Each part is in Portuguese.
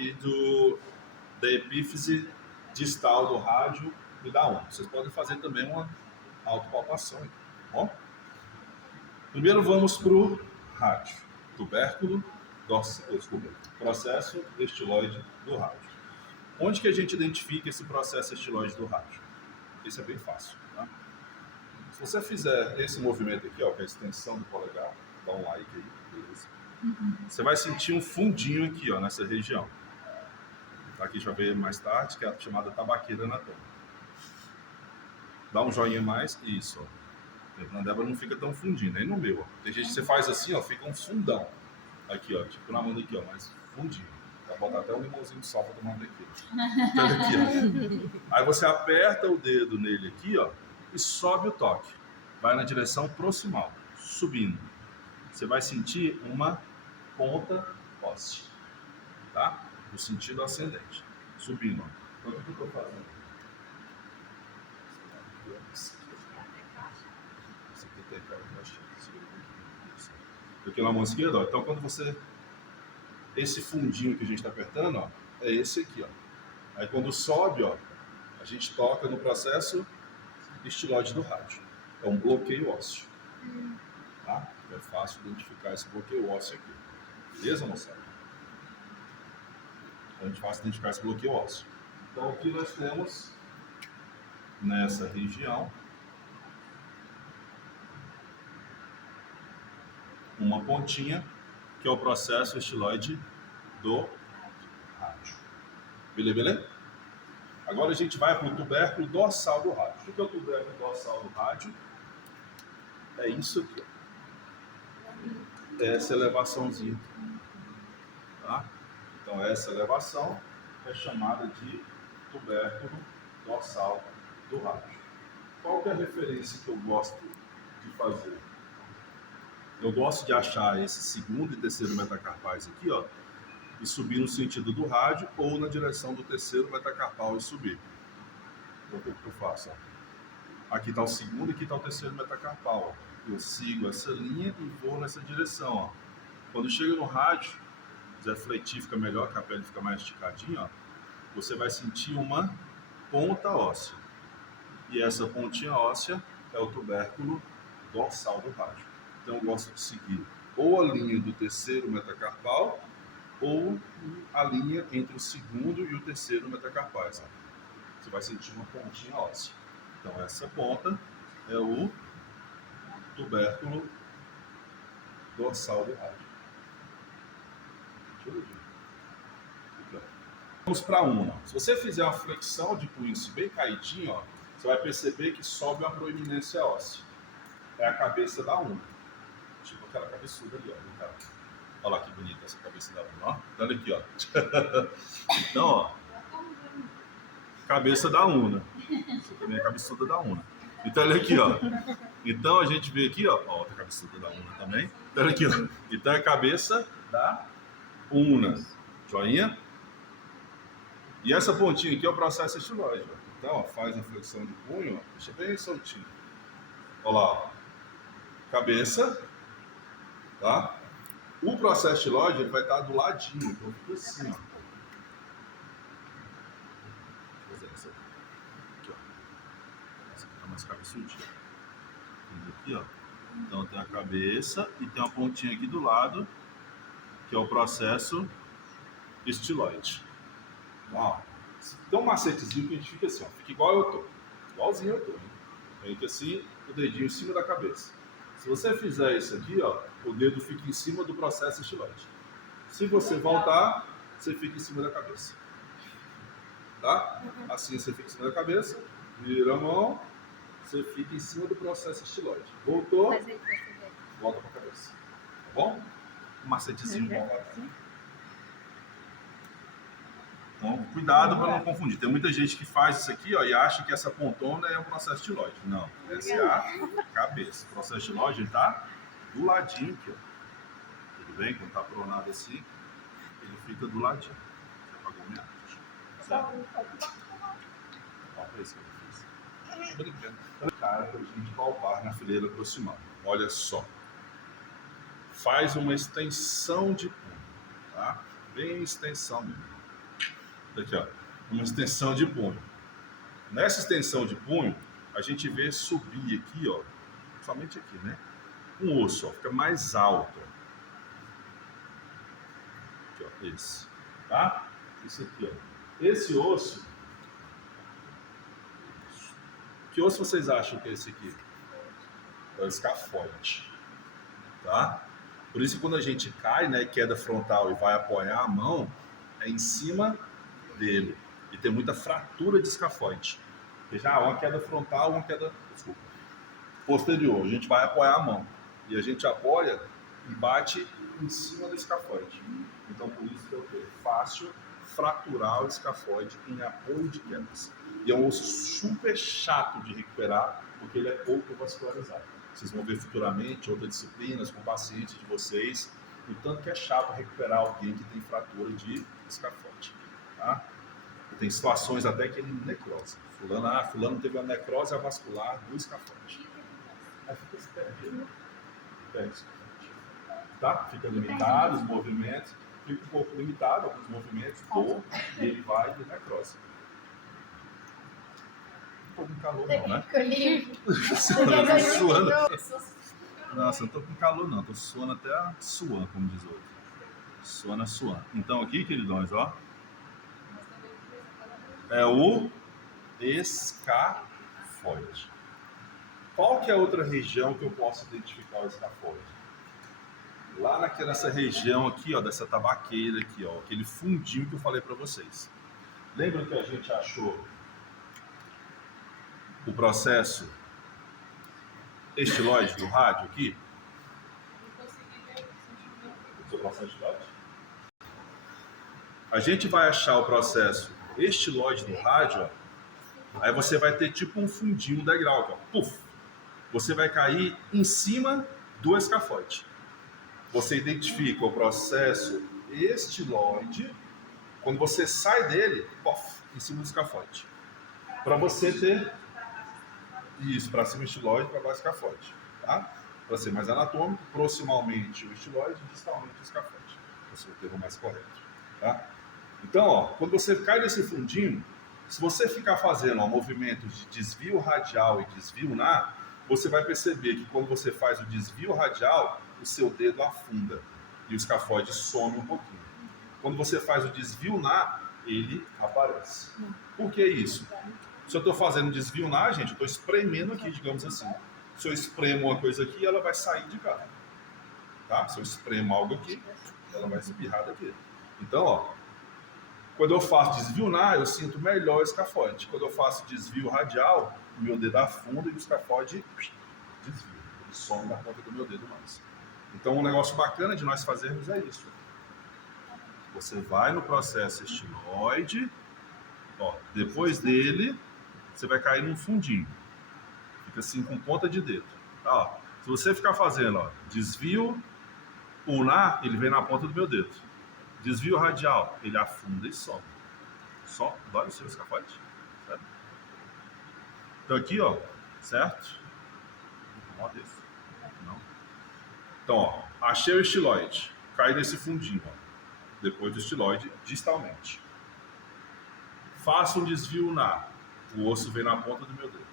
aqui da epífise distal do rádio e da unha. Vocês podem fazer também uma autopalpação aqui, tá bom? Primeiro vamos para o rádio, tubérculo dorsal, processo estiloide do rádio. Onde que a gente identifica esse processo estiloide do rádio? Isso é bem fácil, tá? Se você fizer esse movimento aqui, ó, que é a extensão do polegar, dá um like aí, beleza? Você vai sentir um fundinho aqui, ó, nessa região. Tá? Aqui já veio mais tarde, que é a chamada tabaqueira anatômica. Dá um joinha mais, isso, ó. Na Débora não fica tão fundinho, nem no meu, ó. Tem gente que você faz assim, ó, fica um fundão. Aqui, ó, tipo na mão daqui, ó, mas fundinho. Vai botar até um limãozinho de sal pra tomar daqui. Então, aqui, ó. Aí você aperta o dedo nele aqui, ó, e sobe o toque. Vai na direção proximal, subindo. Você vai sentir uma ponta óssea, tá? No sentido ascendente. Subindo, ó. Então, o que eu tô fazendo? Esse aqui tem, cara, aqui na mão esquerda, ó. Então, quando você... Esse fundinho que a gente está apertando, ó, é esse aqui, ó. Aí, quando sobe, ó, a gente toca no processo estiloide do rádio. É um bloqueio ósseo. Tá? É fácil identificar esse bloqueio ósseo aqui. Beleza, moçada? Então, a gente faz identificar esse bloqueio ósseo. Então, aqui nós temos, nessa região, uma pontinha, que é o processo estiloide do rádio. Beleza? Agora a gente vai para o tubérculo dorsal do rádio. O que é o tubérculo dorsal do rádio? É isso aqui. Essa elevaçãozinha. Tá? Então, essa elevação é chamada de tubérculo dorsal do rádio. Qual que é a referência que eu gosto de fazer? Eu gosto de achar esse segundo e terceiro metacarpais aqui, ó, e subir no sentido do rádio ou na direção do terceiro metacarpal e subir. Então, o que eu faço? Ó? Aqui está o segundo e aqui está o terceiro metacarpal. Ó. Eu sigo essa linha e vou nessa direção. Ó. Quando chega no rádio, quiser fletir, fica melhor, que a pele fica mais esticadinha, ó, você vai sentir uma ponta óssea. E essa pontinha óssea é o tubérculo dorsal do rádio. Então eu gosto de seguir ou a linha do terceiro metacarpal ou a linha entre o segundo e o terceiro metacarpais. Ó. Você vai sentir uma pontinha óssea. Então essa ponta é o tubérculo dorsal do rádio. Deixa eu ver. Vamos para uma. Se você fizer uma flexão de punho bem caidinho, ó, você vai perceber que sobe uma proeminência óssea. É a cabeça da una. Tipo aquela cabeçuda ali, ó. Cara. Olha lá que bonita essa cabeça da una, ó. Olha aqui, ó. Então, ó. Cabeça da una. Isso também é a cabeçuda da una. Então, olha aqui, ó. Então, a gente vê aqui, ó. Ó, outra cabeçuda da una também. Então, olha aqui, ó. Então, é a cabeça da una. Joinha? E essa pontinha aqui é o processo estiloide, ó. Então, ó, faz a flexão de punho, ó. Deixa bem soltinho. Olha lá, ó. Cabeça. Tá? O processo estiloide, ele vai estar do ladinho. Então, fica assim, ó. Deixa eu fazer essa aqui, ó. Essa aqui tá mais cabeçudinha. Aqui, ó. Então, tem a cabeça e tem uma pontinha aqui do lado, que é o processo estiloide. Ó, tem um macetezinho que a gente fica assim, ó, fica igual eu tô, igualzinho eu tô, hein? Fica assim, o dedinho em cima da cabeça. Se você fizer isso aqui, ó, o dedo fica em cima do processo estiloide. Se você voltar, você fica em cima da cabeça. Tá? Assim você fica em cima da cabeça, vira a mão, você fica em cima do processo estiloide. Voltou, volta pra cabeça. Tá bom? Um macetezinho bom lá. Então, cuidado para não confundir. Tem muita gente que faz isso aqui, ó, e acha que essa pontona é um processo estiloide. Não, essa é a cabeça. O processo estiloide está do ladinho aqui, ó. Tudo bem? Quando está pronado assim, ele fica do ladinho. Você apagou minha arte. Certo? Olha isso que eu fiz. Brincando. Cara, para a gente palpar na fileira proximal. Olha só. Faz uma extensão de punho, tá? Bem extensão mesmo. Aqui, ó, uma extensão de punho. Nessa extensão de punho, a gente vê subir aqui, ó, somente aqui, né? Um osso, ó, fica mais alto. Aqui, ó, esse, tá? Isso aqui, ó. Esse osso, que osso vocês acham que é esse aqui? É o escafoide, tá? Por isso que quando a gente cai, né, queda frontal e vai apoiar a mão, é em cima dele. E tem muita fratura de escafoide. Já uma queda frontal, uma queda, desculpa, posterior. A gente vai apoiar a mão. E a gente apoia e bate em cima do escafoide. Então, por isso que é fácil fraturar o escafoide em apoio de quedas. E é um osso super chato de recuperar, porque ele é pouco vascularizado. Vocês vão ver futuramente outras disciplinas com pacientes de vocês, o tanto que é chato recuperar alguém que tem fratura de escafoide. Tá? Tem situações até que ele necrose. Fulano teve uma necrose avascular do escafoide. Aí fica esse pé, tá? Fica limitado os movimentos, fica um pouco limitado alguns movimentos, e ele vai de necrose. Não tô com calor não, né? Suando. Nossa, eu não tô com calor não, tô suando até a suan, como diz outro. Suando. Então aqui, queridões, ó, é o escafoide. Qual que é a outra região que eu posso identificar o escafoide? Lá nessa região aqui, ó, dessa tabaqueira aqui, ó, aquele fundinho que eu falei para vocês. Lembra que a gente achou o processo estiloide do rádio aqui? O seu processo estiloide? A gente vai achar o processo estiloide do rádio, ó, aí você vai ter tipo um fundinho, um degrau, ó, puf! Você vai cair em cima do escafoide. Você identifica o processo estiloide, quando você sai dele, pof, em cima do escafoide. Para você ter isso, para cima o estiloide, para baixo o escafoide. Tá? Para ser mais anatômico, proximalmente o estiloide, distalmente o escafoide. Esse é o termo mais correto. Tá? Então, ó, quando você cai nesse fundinho, se você ficar fazendo movimentos de desvio radial e desvio na, você vai perceber que quando você faz o desvio radial, o seu dedo afunda e o escafoide some um pouquinho. Quando você faz o desvio na, ele aparece. Por que isso? Se eu estou fazendo desvio na, gente, eu estou espremendo aqui, digamos assim. Se eu espremo uma coisa aqui, ela vai sair de cá. Tá? Se eu espremo algo aqui, ela vai espirrar daqui. Então, ó, quando eu faço desvio na, eu sinto melhor o escafoide. Quando eu faço desvio radial, o meu dedo afunda e o escafoide desvia. Ele some da ponta do meu dedo mais. Então, um negócio bacana de nós fazermos é isso. Você vai no processo estiloide, ó, depois dele, você vai cair num fundinho. Fica assim com ponta de dedo. Tá, ó. Se você ficar fazendo, ó, desvio ulnar, ele vem na ponta do meu dedo. Desvio radial, ele afunda e sobe. Só dói o seu escafoide. Certo? Então aqui, ó, certo? Ó, desse. Não. Então, ó, achei o estiloide. Cai nesse fundinho, ó. Depois do estiloide, distalmente. Faço um desvio ulnar. O osso vem na ponta do meu dedo.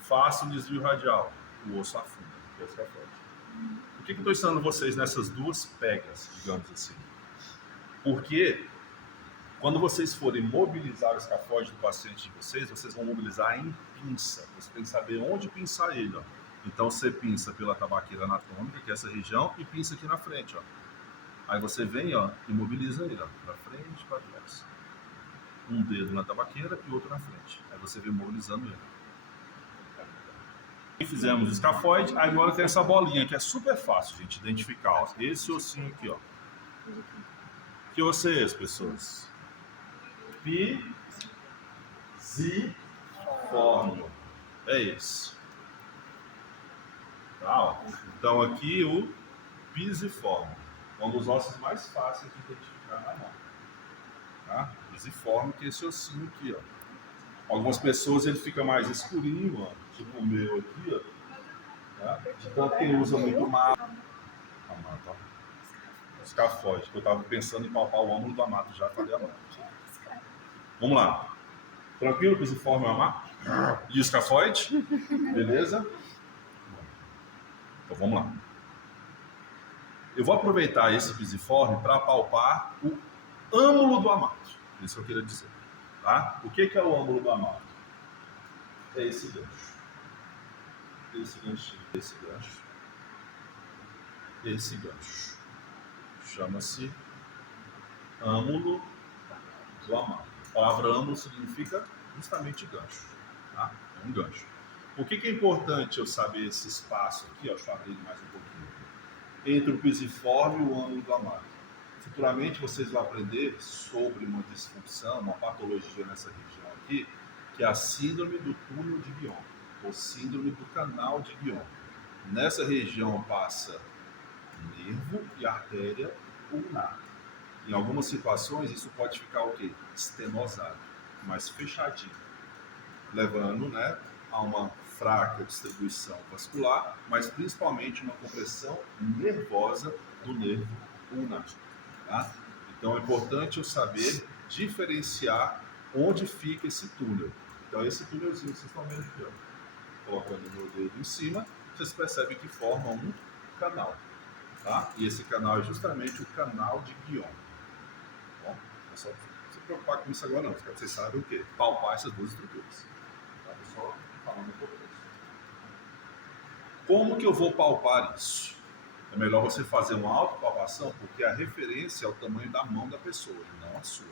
Faço um desvio radial. O osso afunda. Que é o escafoide. Por que eu estou ensinando vocês nessas duas pegas, digamos assim? Porque quando vocês forem mobilizar o escafoide do paciente de vocês, vocês vão mobilizar em pinça. Você tem que saber onde pinçar ele, ó. Então você pinça pela tabaqueira anatômica, que é essa região, e pinça aqui na frente, ó. Aí você vem, ó, e mobiliza ele, ó, para frente, para trás. Um dedo na tabaqueira e outro na frente. Aí você vem mobilizando ele. E fizemos o escafoide, agora tem essa bolinha que é super fácil, gente, identificar, ó. Esse ossinho aqui, ó. Que osso é esse, pessoas? Pisiforme. É esse. Tá, ó. Então aqui o pisiforme. Um dos ossos mais fáceis de identificar na mão. Tá? Pisiforme, que é esse ossinho aqui, ó. Algumas pessoas ele fica mais escurinho, ó. Tipo o meu aqui, ó. Tá? Então quem usa muito mapa. Escafoide, que eu estava pensando em palpar o ângulo do amato, já falei a mão. Vamos lá. Tranquilo, pisiforme amar? E o escafoide? Beleza? Então vamos lá. Eu vou aproveitar esse pisiforme para palpar o âmulo do amato. Isso que eu queria dizer. Tá? O que é o âmulo do amato? É esse gancho. Esse ganchinho. Esse gancho. Esse gancho. Chama-se âmulo do amato. A palavra âmulo significa justamente gancho. Tá? É um gancho. Por que é importante eu saber esse espaço aqui? Ó, deixa eu abrir mais um pouquinho. Entre o pisiforme e o âmulo do amato. Futuramente vocês vão aprender sobre uma disfunção, uma patologia nessa região aqui, que é a síndrome do túnel de Guion, ou síndrome do canal de Guion. Nessa região passa nervo e artéria ulnar. Em algumas situações isso pode ficar o quê? Estenosado, mais fechadinho, levando, né, a uma fraca distribuição vascular, mas principalmente uma compressão nervosa do nervo ulnar. Tá? Então é importante eu saber diferenciar onde fica esse túnel. Então esse túnelzinho que vocês estão vendo aqui, ó, colocando o meu dedo em cima, vocês percebem que forma um canal. Tá? E esse canal é justamente o canal de Guion. Bom, não é só se preocupar com isso agora não, porque vocês sabem o quê? Palpar essas duas estruturas. Tá? Só falando um pouco disso. Como que eu vou palpar isso? É melhor você fazer uma autopalpação, porque a referência é o tamanho da mão da pessoa, e não a sua.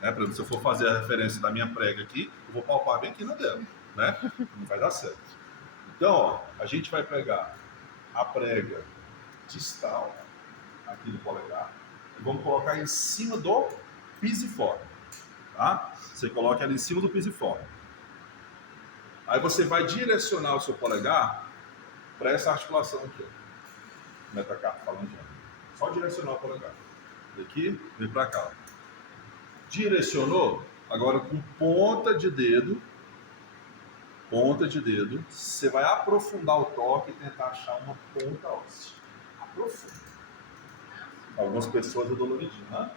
Né? Por exemplo, se eu for fazer a referência da minha prega aqui, eu vou palpar bem aqui na dela. Né? Não vai dar certo. Então, ó, a gente vai pegar a prega distal aqui do polegar e vamos colocar em cima do pisiforme. Tá? Você coloca ela em cima do pisiforme. Aí você vai direcionar o seu polegar para essa articulação aqui, ó. Metacarpofalangina. Só direcionar o polegar. Daqui, vem para cá. Direcionou, agora com ponta de dedo, você vai aprofundar o toque e tentar achar uma ponta óssea. Aprofunda. Algumas pessoas é doloridinho, né?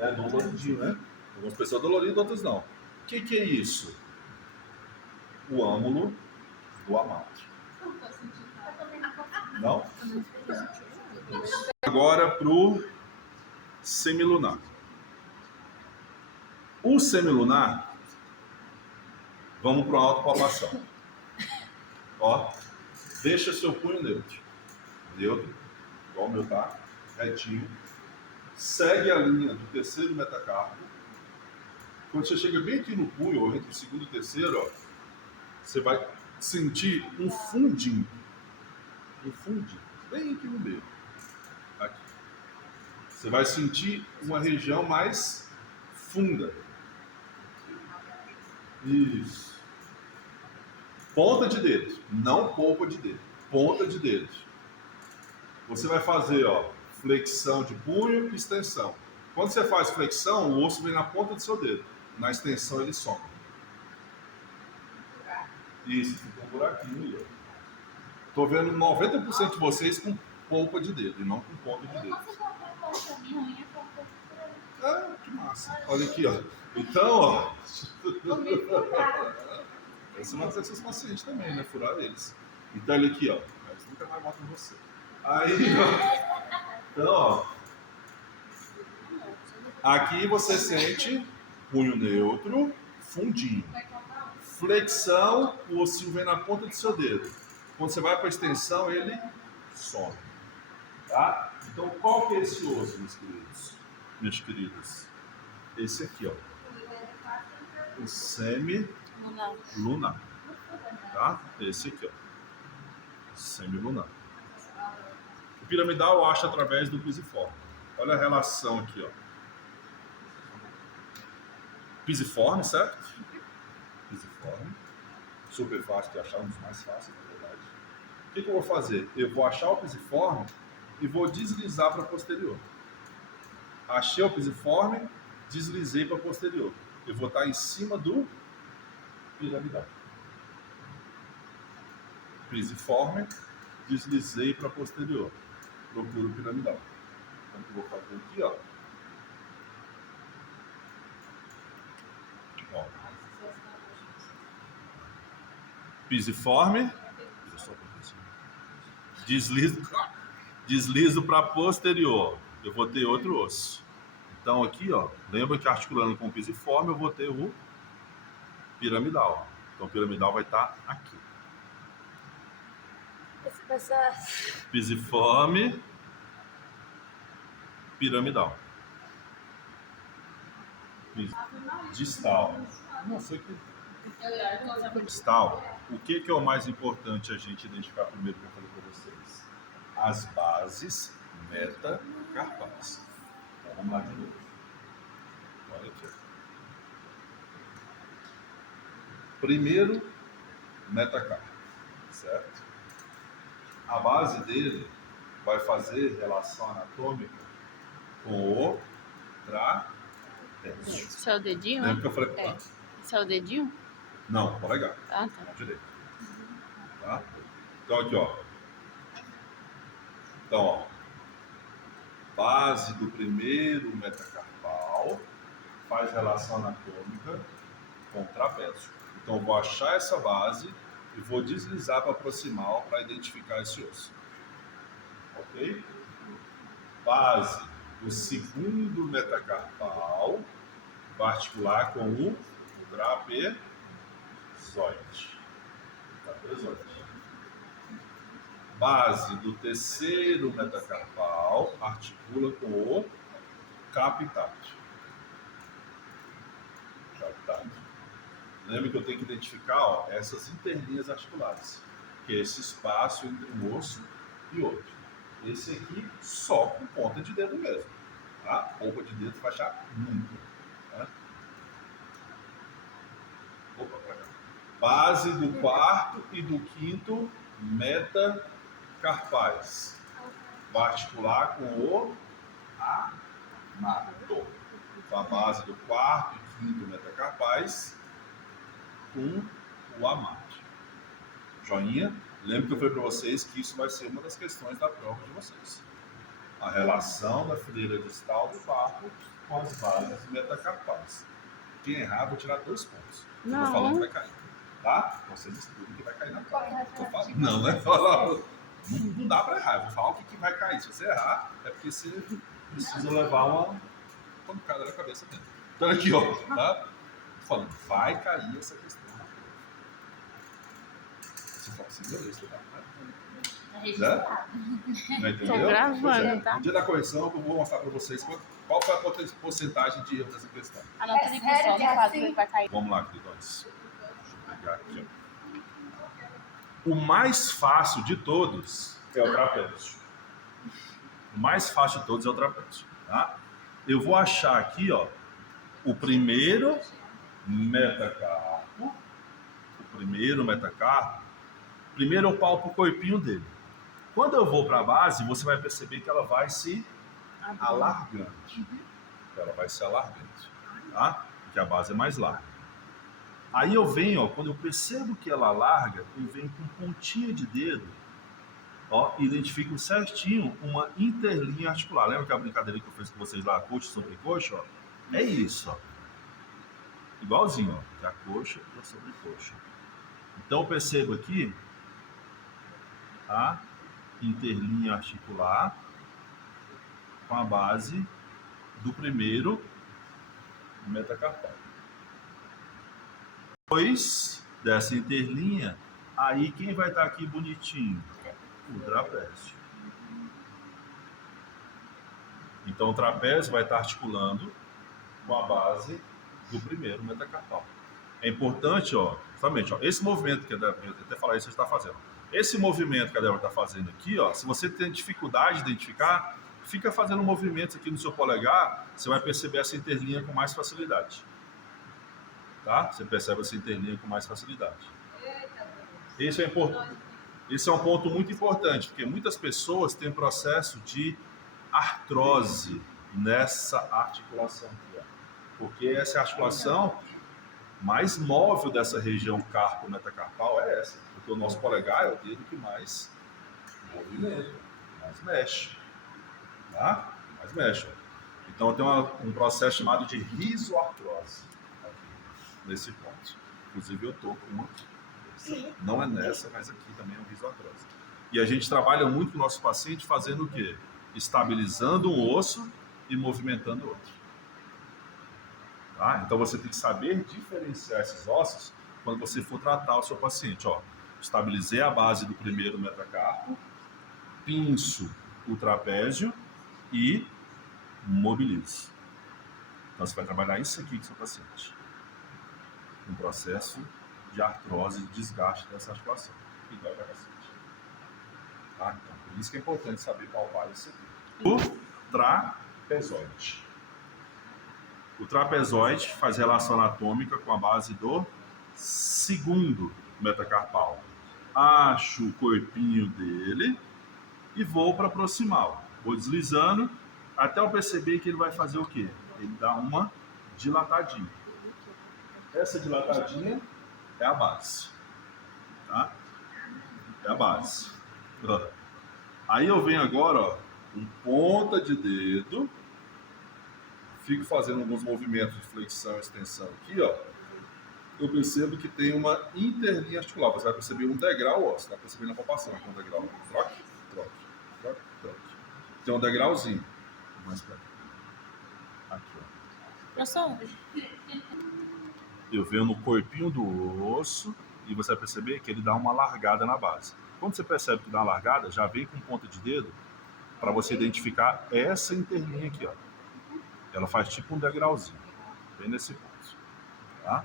É doloridinho, né? Algumas pessoas é dolorido, outras não. O que é isso? O âmulo do amato. Não? Agora para o semilunar. O semilunar, vamos para uma autopalpação. Ó, deixa seu punho neutro. Neutro, igual o meu tá, retinho. Segue a linha do terceiro metacarpo. Quando você chega bem aqui no punho, ou entre o segundo e o terceiro, ó, você vai sentir um fundinho. Um fundinho, bem aqui no meio. Aqui. Você vai sentir uma região mais funda. Isso. Ponta de dedo, não polpa de dedo. Ponta de dedo. Você vai fazer, ó, flexão de punho e extensão. Quando você faz flexão, o osso vem na ponta do seu dedo. Na extensão ele some. Isso, fica um buraquinho ali. Tô vendo 90% de vocês com polpa de dedo e não com ponta de dedo. Ah, que massa. Olha aqui, ó. Então, ó. Você vai fazer seus pacientes também, né? Furar eles. Então, olha aqui, ó. Eles nunca mais botam você. Aí, ó. Então, ó. Aqui você sente punho neutro, fundinho. Flexão, o ossinho vem na ponta do seu dedo. Quando você vai para a extensão, ele some. Tá? Então, qual que é esse osso, meus queridos? Meus queridos? Esse aqui, ó. O semilunar. Tá? Esse aqui, ó. Semilunar. O piramidal eu acho através do pisiforme. Olha a relação aqui, ó. Pisiforme, certo? Pisiforme. Super fácil de achar, um dos mais fáceis, na verdade. O que eu vou fazer? Eu vou achar o pisiforme e vou deslizar para posterior. Achei o pisiforme, deslizei para posterior. Eu vou estar em cima do piramidal. Pisiforme, deslizei para posterior. Procuro o piramidal. Então, o que eu vou fazer aqui, ó. Pisiforme. Deslizo para posterior. Eu vou ter outro osso. Então aqui, ó, lembra que articulando com o pisiforme eu vou ter o piramidal. Então o piramidal vai estar aqui. Pisiforme, piramidal. Distal. Não foi que distal. O que é o mais importante a gente identificar primeiro que eu falei para vocês? As bases metacarpais. Então, vamos lá de novo. Olha aqui. Primeiro metacarpo, certo? A base dele vai fazer relação anatômica com o trapézio. Isso é o dedinho? Lembra que eu falei? É. Isso é o dedinho? Não, polegar. Ah, tá. Mão direita. Tá? Então aqui, ó. Então, ó. Base do primeiro metacarpal faz relação anatômica com o trapézio. Então eu vou achar essa base e vou deslizar para proximal para identificar esse osso. Ok? Base do segundo metacarpal vai articular com o trapezoide. Base do terceiro metacarpal articula com o capitate. Lembra que eu tenho que identificar, ó, essas interlinhas articulares, que é esse espaço entre um osso e outro. Esse aqui só com ponta de dedo mesmo. Tá? Polpa de dedo vai achar nunca. Tá? Opa, pra cá. Base do quarto e do quinto metacarpais. Vai articular com o amato. Então, a base do quarto e quinto metacarpais com o amato. Joinha? Lembra que eu falei para vocês que isso vai ser uma das questões da prova de vocês. A relação da fileira distal do barco com as bases metacarpais. Quem errar, vou tirar 2 pontos. Eu Não. tô falando que vai cair. Tá? Vocês estudam que vai cair na prova. Tô falando. Não, né? Não dá para errar. Eu vou falar o que vai cair. Se você errar, é porque você precisa levar uma pancada na cabeça dele. Então aqui, ó. Tá? Tô falando, vai cair essa questão. Você fala assim, beleza, tá? Né? Não entendeu? Tô gravando, tá? No dia da correção, eu vou mostrar para vocês qual foi a porcentagem de erro dessa questão. Anota ali, pessoal, no quadro que vai cair. Vamos lá, queridos. Deixa eu pegar aqui, ó. O mais fácil de todos é o trapézio. O mais fácil de todos é o trapézio. Tá? Eu vou achar aqui, ó, o primeiro metacarpo. Primeiro eu palpo o corpinho dele. Quando eu vou para a base, você vai perceber que ela vai se alargando. Ela vai se alargando, tá? Porque a base é mais larga. Aí eu venho, ó, quando eu percebo que ela alarga, eu venho com pontinha de dedo, ó, e identifico certinho uma interlinha articular. Lembra que a brincadeira que eu fiz com vocês lá, coxa sobre coxa, ó? É isso, ó. Igualzinho, ó, que a coxa e a sobrecoxa. Então eu percebo aqui a interlinha articular com a base do primeiro metacarpal. Depois dessa interlinha, aí quem vai estar aqui bonitinho? O trapézio. Então o trapézio vai estar articulando com a base do primeiro metacarpal. É importante, ó, justamente, ó, esse movimento que a Débora, até falar isso, você está fazendo. Esse movimento que a Débora está fazendo aqui, ó, se você tem dificuldade de identificar, fica fazendo movimentos aqui no seu polegar, você vai perceber essa interlinha com mais facilidade. Tá? Você percebe essa interlinha com mais facilidade. Esse é importante. Esse é um ponto muito importante, porque muitas pessoas têm um processo de artrose nessa articulação aqui, ó. Porque essa articulação mais móvel dessa região carpo-metacarpal é essa. Porque o nosso polegar é o dedo que mais movimenta, mais mexe. Tá? Mais mexe. Ó. Então tem um processo chamado de rizoartrose aqui, nesse ponto. Inclusive eu estou com uma aqui. Não é nessa, mas aqui também é um rizoartrose. E a gente trabalha muito com o nosso paciente fazendo o quê? Estabilizando um osso e movimentando o outro. Tá? Então você tem que saber diferenciar esses ossos quando você for tratar o seu paciente. Ó, estabilizei a base do primeiro metacarpo, pinço o trapézio e mobilizo. Então você vai trabalhar isso aqui com o seu paciente. Um processo de artrose, de desgaste dessa articulação. E dói para cacete. Tá? Então, por isso que é importante saber palpar isso aqui. O trapezoide. O trapezoide faz relação anatômica com a base do segundo metacarpal. Acho o corpinho dele e vou para proximal. Vou deslizando até eu perceber que ele vai fazer o quê? Ele dá uma dilatadinha. Essa dilatadinha é a base. Tá? É a base. Aí eu venho agora, ó, com ponta de dedo, fico fazendo alguns movimentos de flexão e extensão aqui, ó. Eu percebo que tem uma interlinha articular. Você vai perceber um degrau, ó. Você vai perceber na palpação que é um degrau. Troque, troque, troque, troque. Tem um degrauzinho. Mais pra cá. Aqui, ó. Professor, Eu venho no corpinho do osso e você vai perceber que ele dá uma largada na base. Quando você percebe que dá uma largada, já vem com ponta de dedo para você identificar essa interlinha aqui, ó. Ela faz tipo um degrauzinho, bem nesse ponto, tá?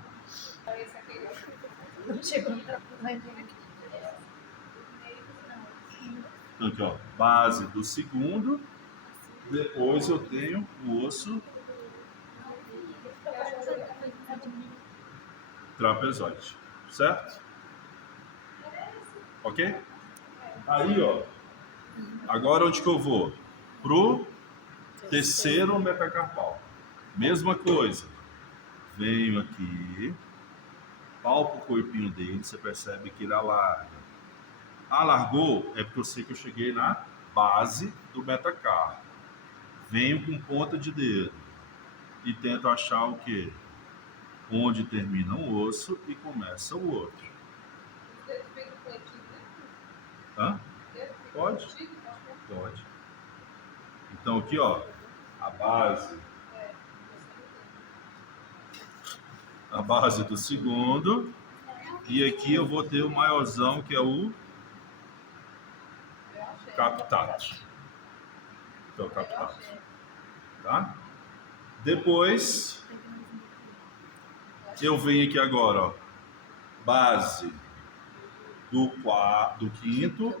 Então aqui, ó, base do segundo, depois eu tenho o osso trapezoide, certo? Ok? Aí, ó, agora onde que eu vou? Pro terceiro metacarpal. Mesma coisa. Venho aqui, palpo o corpinho dele, você percebe que ele alarga. Alargou é porque eu sei que eu cheguei na base do metacarpo. Venho com ponta de dedo e tento achar o quê? Onde termina um osso e começa o outro. Hã? Pode? Pode. Então aqui, ó, a base do segundo, e aqui eu vou ter o maiorzão, que é o captato. Que é o captato. Tá? Depois eu venho aqui agora, ó, base do quinto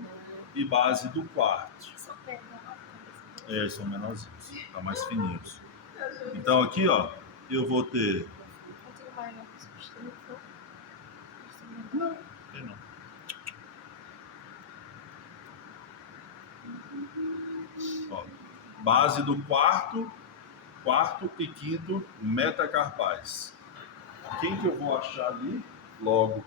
e base do quarto. É, são menorzinhos, tá mais fininhos. Então aqui, ó, eu vou ter. Não, tem não. Ó, base do quarto e quinto metacarpais. Quem que eu vou achar ali? Logo